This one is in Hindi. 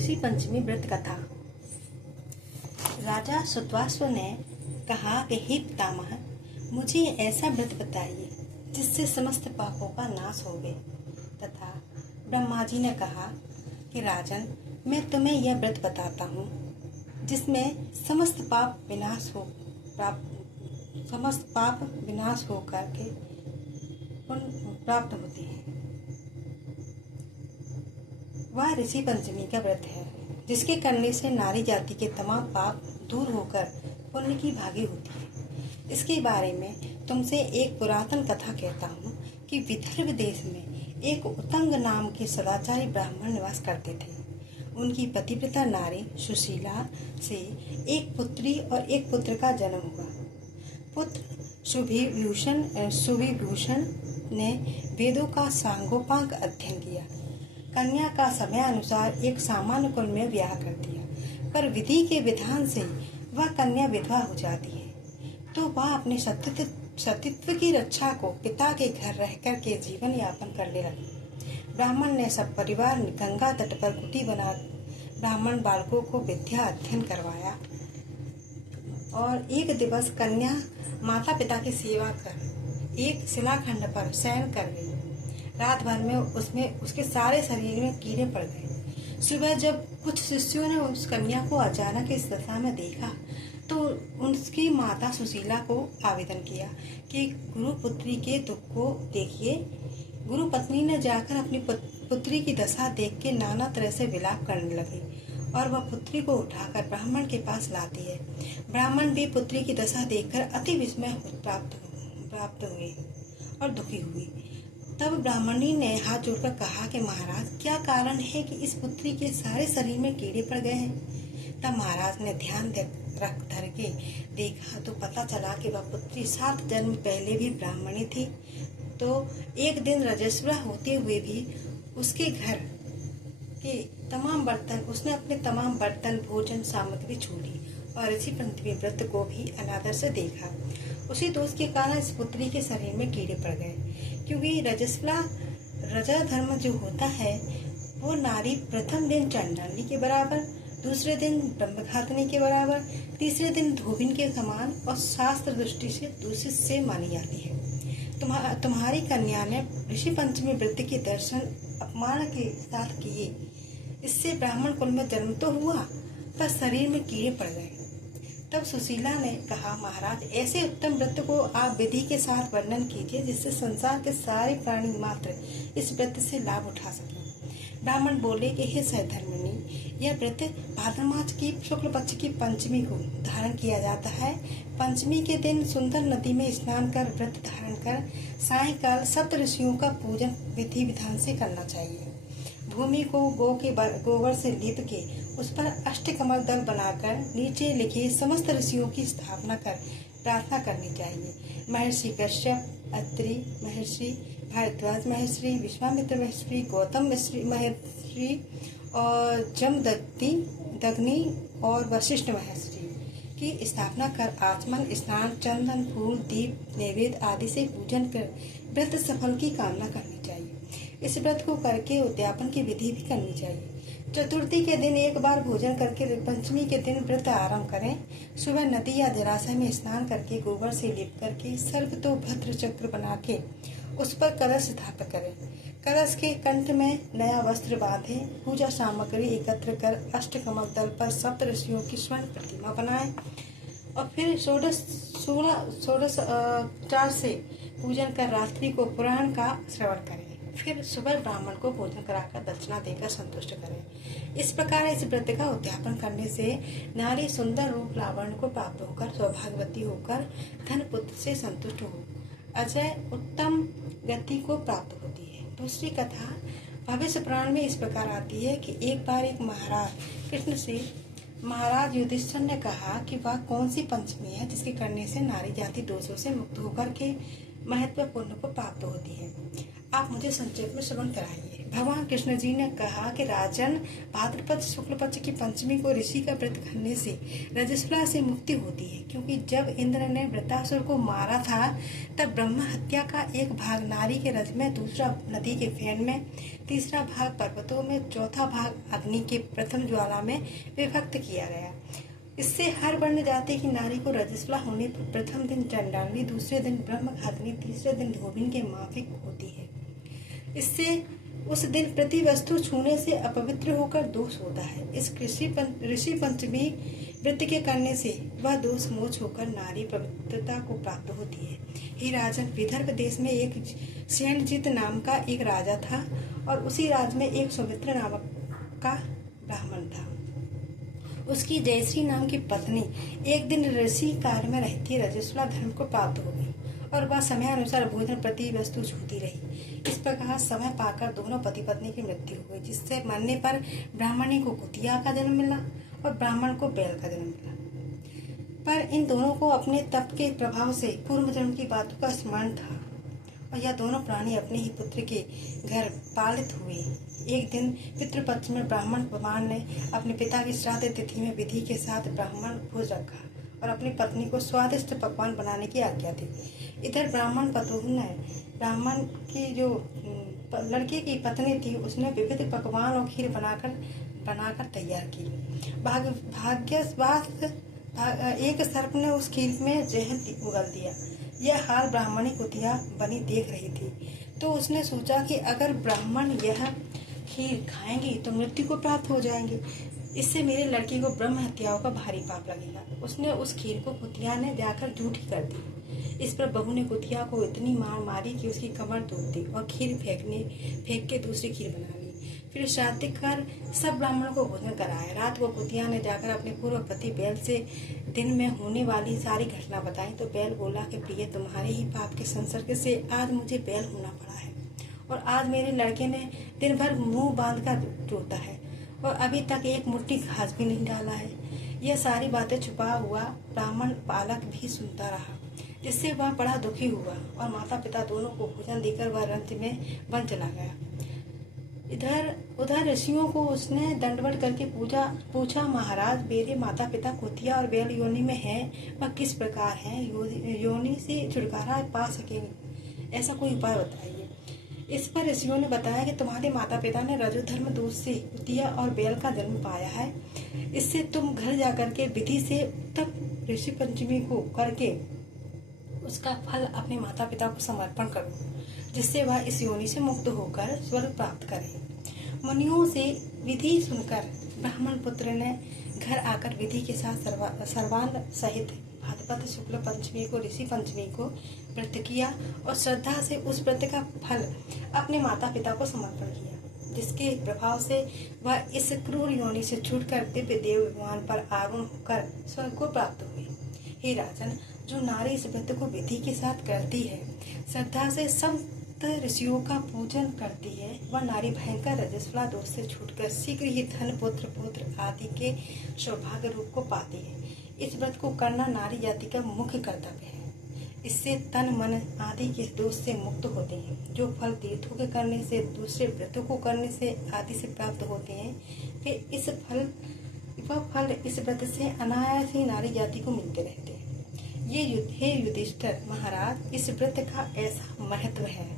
ऋषि पंचमी व्रत कथा। राजा सुतवाश्व ने कहा कि हे पितामह, मुझे ऐसा व्रत बताइए जिससे समस्त पापों का नाश होवे। तथा ब्रह्मा जी ने कहा कि राजन, मैं तुम्हें यह व्रत बताता हूँ जिसमें समस्त पाप विनाश हो करके पुण्य प्राप्त होते हैं। वह ऋषि पंचमी का व्रत है जिसके करने से नारी जाति के तमाम पाप दूर होकर पुण्य की भागी होती है। इसके बारे में तुमसे एक पुरातन कथा कहता हूँ कि विदर्भ देश में एक उत्तंग नाम के सदाचारी ब्राह्मण निवास करते थे। उनकी पतिव्रता नारी सुशीला से एक पुत्री और एक पुत्र का जन्म हुआ। पुत्र सुविभूषण ने वेदों का सांगोपांग अध्ययन किया। कन्या का समय अनुसार एक सामान्य कुल में ब्याह कर दिया, पर विधि के विधान से वह कन्या विधवा हो जाती है तो वह अपने सतीत्व की रक्षा को पिता के घर रहकर के जीवन यापन करने लगी। ब्राह्मण ने सब परिवार गंगा तट पर कुटी बना ब्राह्मण बालकों को विद्या अध्ययन करवाया और एक दिवस कन्या माता पिता की सेवा कर एक शिलाखंड पर शयन कर गई। रात भर में उसके सारे शरीर में कीड़े पड़ गए। सुबह जब कुछ शिष्यों ने उस कन्या को अचानक इस दशा में देखा तो उनकी माता सुशीला को आवेदन किया कि गुरु पुत्री के दुख को देखिए। गुरु पत्नी ने जाकर अपनी पुत्री की दशा देख के नाना तरह से विलाप करने लगी और वह पुत्री को उठाकर ब्राह्मण के पास लाती है। ब्राह्मण भी पुत्री की दशा देखकर अति विस्मय प्राप्त हुए और दुखी हुई। तब ब्राह्मणी ने हाथ जोड़कर कहा कि महाराज, क्या कारण है कि इस पुत्री के सारे शरीर में कीड़े पड़ गए हैं। तब महाराज ने ध्यान धर के देखा तो पता चला कि वह पुत्री 7 जन्म पहले भी ब्राह्मणी थी। तो एक दिन रजस्वला होते हुए भी उसके घर के उसने अपने तमाम बर्तन भोजन सामग्री छोड़ी और ऋषि पंचमी व्रत को भी अनादर से देखा। उसी दोष के कारण इस पुत्री के शरीर में कीड़े पड़ गए, क्योंकि रजा धर्म जो होता है वो नारी प्रथम दिन चंडाली के बराबर, दूसरे दिन ब्रह्मघातनी के बराबर, तीसरे दिन धोबिन के समान और शास्त्र दृष्टि से दूषित से मानी जाती है। तुम्हारी कन्या ने ऋषि पंचमी व्रत के दर्शन अपमान के साथ किए। इससे ब्राह्मण कुल में जन्म तो हुआ पर शरीर में कीड़े पड़ गए। तब सुशीला ने कहा, महाराज, ऐसे उत्तम व्रत को आप विधि के साथ वर्णन कीजिए जिससे संसार के सारे प्राणी मात्र इस व्रत से लाभ उठा सकें। ब्राह्मण बोले कि हे सहधर्मिणी, यह व्रत भाद्र मास की शुक्ल पक्ष की पंचमी को धारण किया जाता है। पंचमी के दिन सुंदर नदी में स्नान कर व्रत धारण कर सायंकाल सप्त ऋषियों का पूजन विधि विधान से करना चाहिए। भूमि को गोबर से लीप के उस पर अष्टकमल दल बनाकर नीचे लिखे समस्त ऋषियों की स्थापना कर प्रार्थना करनी चाहिए। महर्षि कश्यप, अत्रि महर्षि, भारद्वाज महर्षि, विश्वामित्र महर्षि, गौतम महर्षि और जमदग्नि और वशिष्ठ महर्षि की स्थापना कर आचमन, स्नान, चंदन, फूल, दीप, नैवेद्य आदि से पूजन कर व्रत सफल की कामना करनी चाहिए। इस व्रत को करके उद्यापन की विधि भी करनी चाहिए। चतुर्थी के दिन एक बार भोजन करके पंचमी के दिन व्रत आरंभ करें। सुबह नदी या जलाशय में स्नान करके गोबर से लीप करके सर्प तो भद्र चक्र बना के उस पर कलश स्थापित करें। कलश के कंठ में नया वस्त्र बांधे, पूजा सामग्री एकत्र कर अष्टकमल दल पर सप्त ऋषियों की स्वर्ण प्रतिमा बनाएं और फिर षोडश से पूजन कर रात्रि को पुराण का श्रवण करें। फिर सुबह ब्राह्मण को भोजन कराकर दक्षिणा देकर संतुष्ट करें। इस प्रकार इस व्रत का उद्यापन करने से नारी सुंदर रूप लावण्य को प्राप्त होकर सौभाग्यवती होकर धन पुत्र से संतुष्ट हो अजय उत्तम गति को प्राप्त होती है। दूसरी कथा भविष्य पुराण में इस प्रकार आती है कि एक बार एक महाराज कृष्ण से महाराज युधिष्ठिर ने कहा कि वह कौन सी पंचमी है जिसके करने से नारी जाति दोषों से मुक्त होकर के महत्वपूर्ण को प्राप्त होती है। आप मुझे संक्षेप में श्रवण कराइए। भगवान कृष्ण जी ने कहा कि राजन, भाद्रपद शुक्ल पक्ष की पंचमी को ऋषि का व्रत करने से रजस्वला से मुक्ति होती है, क्योंकि जब इंद्र ने वृत्रासुर को मारा था तब ब्रह्म हत्या का एक भाग नारी के रज में, दूसरा नदी के फेन में, तीसरा भाग पर्वतों में, चौथा भाग अग्नि के प्रथम ज्वाला में विभक्त किया गया। इससे हर वर्ण जाति की नारी को रजस्वला होने पर प्रथम दिन चंडालनी, दूसरे दिन ब्रह्मघातिनी, तीसरे दिन धोबिन के माफिक होती है। इससे उस दिन प्रति वस्तु छूने से अपवित्र होकर दोष होता है। इस ऋषि पंचमी व्रत के करने से वह दोष मोच होकर नारी पवित्रता को प्राप्त होती है। हे राजन, विदर्भ देश में एक सेनजीत नाम का एक राजा था और उसी राज में एक सौमित्र नामक का ब्राह्मण था। उसकी जयश्री नाम की पत्नी एक दिन ऋषि कार्य में रहती रजस्वला धर्म को प्राप्त हो गई और वह समय अनुसार भोजन प्रति वस्तु छूती रही। इस प्रकार समय पाकर दोनों पति पत्नी की मृत्यु हो गई, जिससे मरने पर ब्राह्मणी को कुतिया का जन्म मिला और ब्राह्मण को बैल का जन्म मिला। पर इन दोनों को अपने तप के प्रभाव से पूर्व जन्म की बातों का स्मरण था और यह दोनों प्राणी अपने ही पुत्र के घर पालित हुए। एक दिन पितृपक्ष में ब्राह्मण भगवान ने अपने पिता की श्राद्ध तिथि में विधि के साथ ब्राह्मण भोज रखा और अपनी पत्नी को स्वादिष्ट पकवान बनाने की आज्ञा दी। इधर ब्राह्मण पतोह ने ब्राह्मण की जो लड़के की पत्नी थी उसने विविध पकवान और खीर बनाकर तैयार की। भाग्यवश एक सर्प ने उस खीर में जहर उगल दिया। यह हाल ब्राह्मणी कुतिया बनी देख रही थी, तो उसने सोचा कि अगर ब्राह्मण यह खीर खाएंगी तो मृत्यु को प्राप्त हो जाएंगे, इससे मेरे लड़की को ब्रह्म हत्याओं का भारी पाप लगेगा। उसने उस खीर को कुतिया ने जाकर झूठी कर दी। इस पर बहू ने कुतिया को इतनी मार मारी कि उसकी कमर तोड़ दी और खीर फेंक के दूसरी खीर बना ली। फिर श्राद्ध कर सब ब्राह्मणों को भोजन कराया। रात को कुतिया ने जाकर अपने पूर्व पति बैल से दिन में होने वाली सारी घटना बताई, तो बैल बोला कि प्रिय, तुम्हारे ही पाप के संसर्ग से आज मुझे बैल होना पड़ा है और आज मेरे लड़के ने दिन भर मुंह बांध कर रोता है और अभी तक एक मुट्ठी घास भी नहीं डाला है। यह सारी बातें छुपा हुआ ब्राह्मण बालक भी सुनता रहा, जिससे वह बड़ा दुखी हुआ और माता पिता दोनों को भोजन देकर वह रंज में वन चला गया। उधर ऋषियों को उसने दंडवत करके पूछा, महाराज, मेरे माता पिता कुतिया और बैल योनि में हैं, वह किस प्रकार हैं? योनि से छुटकारा पा सकेंगे, ऐसा कोई उपाय बताइए। इस पर ऋषियों ने बताया कि तुम्हारे माता पिता ने रजोधर्म दोष से कुतिया और बैल का जन्म पाया है। इससे तुम घर जाकर के विधि से तब ऋषि पंचमी को करके उसका फल अपने माता पिता को समर्पण करो, जिससे वह इस योनि से मुक्त होकर स्वर्ग प्राप्त करे। मुनियों से विधि सुनकर ब्राह्मण पुत्र ने घर आकर विधि के साथ सर्वांग सहित भाद्रपद शुक्ल पंचमी को ऋषि पंचमी को व्रत किया और श्रद्धा से उस व्रत का फल अपने माता पिता को समर्पण किया, जिसके प्रभाव से वह इस क्रूर योनि से छूटकर दिव्य देव विमान पर आरूढ़ होकर स्वर्ग को प्राप्त हुए। हे राजन, जो नारी इस व्रत को विधि के साथ करती है, श्रद्धा से संत ऋषियों का पूजन करती है, वह नारी भयंकर रजस्वला दोष से छूटकर शीघ्र ही धन पुत्र आदि के सौभाग्य रूप को पाती है। इस व्रत को करना नारी जाति का मुख्य कर्तव्य है। इससे तन मन आदि के दोष से मुक्त होते हैं। जो फल तीर्थों के करने से, दूसरे व्रतों को करने से आदि से प्राप्त होते हैं, वह फल इस व्रत से अनायास ही नारी जाति को मिलते रहते हैं। हे युधिष्ठिर महाराज, इस व्रत का ऐसा महत्व है